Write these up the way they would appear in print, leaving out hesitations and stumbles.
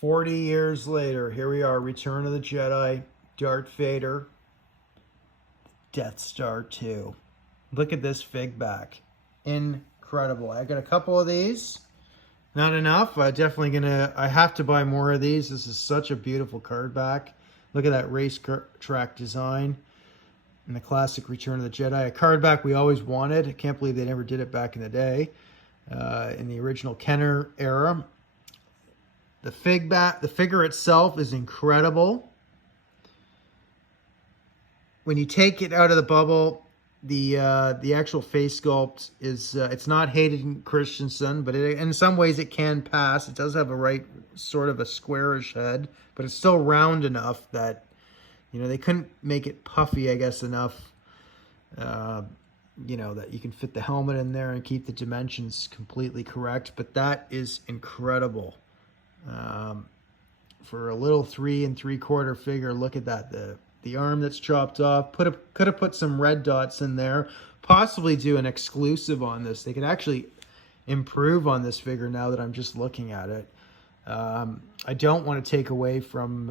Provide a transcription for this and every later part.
40 years later, here we are, Return of the Jedi, Darth Vader, Death Star 2. Look at this fig back. Incredible. I got a couple of these. Not enough. I have to buy more of these. This is such a beautiful card back. Look at that race track design and the classic Return of the Jedi. A card back we always wanted. I can't believe they never did it back in the day, in the original Kenner era. The figure itself is incredible. When you take it out of the bubble, the actual face sculpt is it's not Hayden Christensen, but in some ways it can pass. It does have a sort of a squarish head, but it's still round enough that they couldn't make it puffy, I guess, enough. That you can fit the helmet in there and keep the dimensions completely correct. But that is incredible. For a little 3 3/4 figure, look at that. The arm that's chopped off. Could have put some red dots in there. Possibly do an exclusive on this. They could actually improve on this figure now that I'm just looking at it. I don't want to take away from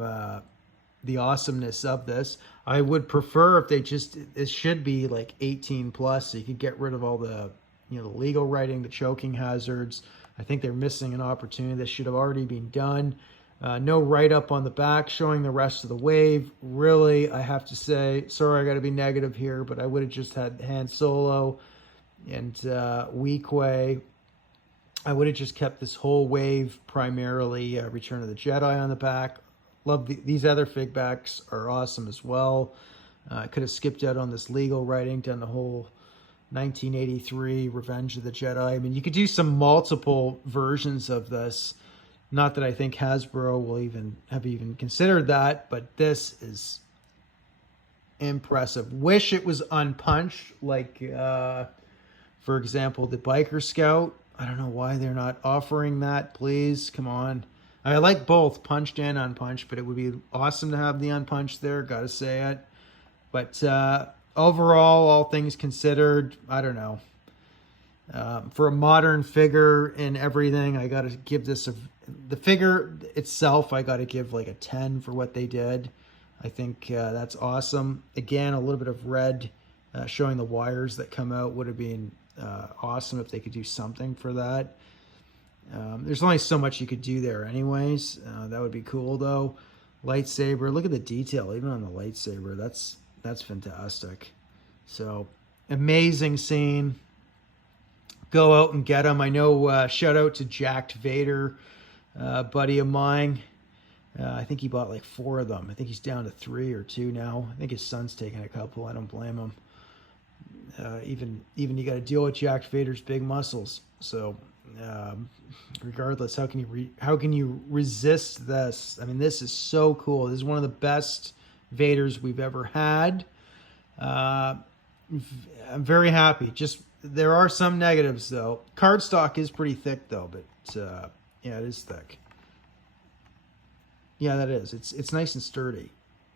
the awesomeness of this. I would prefer if it should be like 18 plus, so you could get rid of all the the legal writing, the choking hazards. I think they're missing an opportunity. This should have already been done. No write-up on the back showing the rest of the wave. Really, I have to say, sorry, I got to be negative here, but I would have just had Han Solo and Weequay. I would have just kept this whole wave primarily Return of the Jedi on the back. Love these other fig backs are awesome as well. I could have skipped out on this legal writing, done the whole 1983 Revenge of the Jedi. I mean, you could do some multiple versions of this. Not that I think Hasbro will even considered that, but this is impressive. Wish it was unpunched, like, for example, the Biker Scout. I don't know why they're not offering that. Please, come on. I like both punched and unpunched, but it would be awesome to have the unpunched there. Got to say it. But overall, all things considered, I don't know. For a modern figure and everything, I got to give this the figure itself, I got to give like a 10 for what they did. I think that's awesome. Again, a little bit of red showing the wires that come out would have been awesome if they could do something for that. There's only so much you could do there anyways. That would be cool though. Lightsaber, look at the detail even on the lightsaber. That's fantastic. So amazing scene. Go out and get them. I know, shout out to Jacked Vader, buddy of mine. I think he bought like 4 of them. I think he's down to 3 or 2 now. I think his son's taking a couple. I don't blame him. Even you got to deal with Jacked Vader's big muscles. So regardless, how can you resist this? I mean, this is so cool. This is one of the best Vaders we've ever had. I'm very happy. There are some negatives though. Cardstock is pretty thick though, but yeah, it is thick. Yeah, that is. It's nice and sturdy.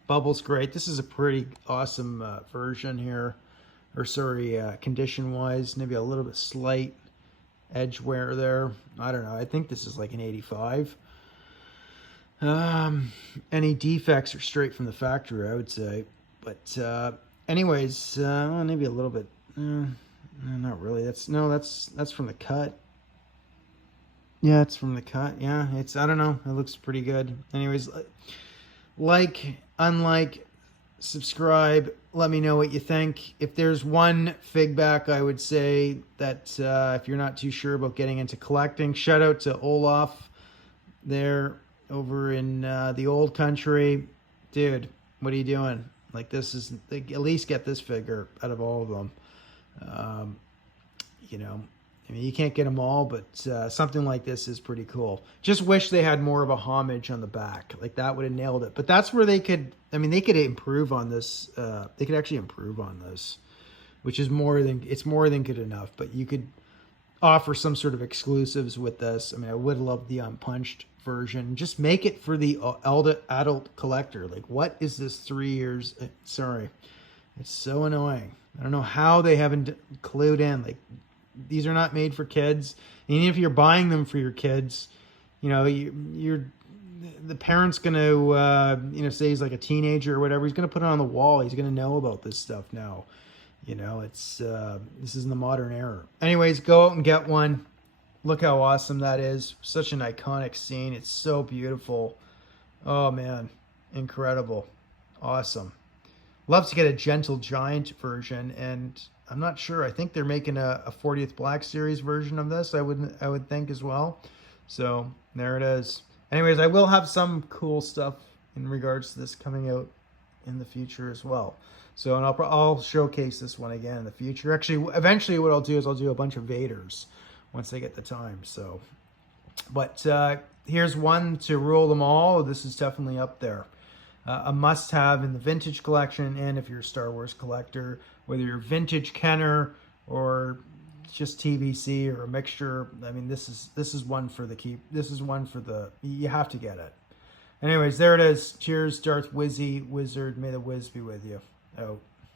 Bubble's great. This is a pretty awesome version here, or sorry, condition wise. Maybe a little bit slight edge wear there. I don't know. I think this is like an 85. Any defects are straight from the factory, I would say. But anyways, maybe a little bit. Not really. That's from the cut. Yeah, it's from the cut. Yeah, I don't know. It looks pretty good. Anyways, unlike, subscribe. Let me know what you think. If there's one fig back, I would say that if you're not too sure about getting into collecting, shout out to Olaf there over in the old country. Dude, what are you doing? Like, this is, at least get this figure out of all of them. I mean, you can't get them all, but something like this is pretty cool. Just wish they had more of a homage on the back. Like, that would have nailed it. But that's where they could improve on this. They could actually improve on this, which is more than good enough. But you could offer some sort of exclusives with this. I mean, I would love the unpunched version. Just make it for the adult collector. Like, what is this 3 years? Sorry. It's so annoying. I don't know how they haven't clued in. Like, these are not made for kids. And even if you're buying them for your kids, you're the parent's going to, say he's like a teenager or whatever. He's going to put it on the wall. He's going to know about this stuff now. It's this is in the modern era. Anyways, go out and get one. Look how awesome that is. Such an iconic scene. It's so beautiful. Oh, man. Incredible. Awesome. Love to get a Gentle Giant version, and I'm not sure. I think they're making a 40th Black Series version of this, I would think as well. So there it is. Anyways, I will have some cool stuff in regards to this coming out in the future as well. So, and I'll showcase this one again in the future. Actually, eventually what I'll do is I'll do a bunch of Vaders once they get the time. So, but here's one to rule them all. This is definitely up there. A must-have in the vintage collection, and if you're a Star Wars collector, whether you're vintage Kenner or just TVC or a mixture. I mean, this is one for the keep. This is one for the, you have to get it. Anyways, there it is. Cheers, Darth Wizzy Wizard. May the Wiz be with you. Out.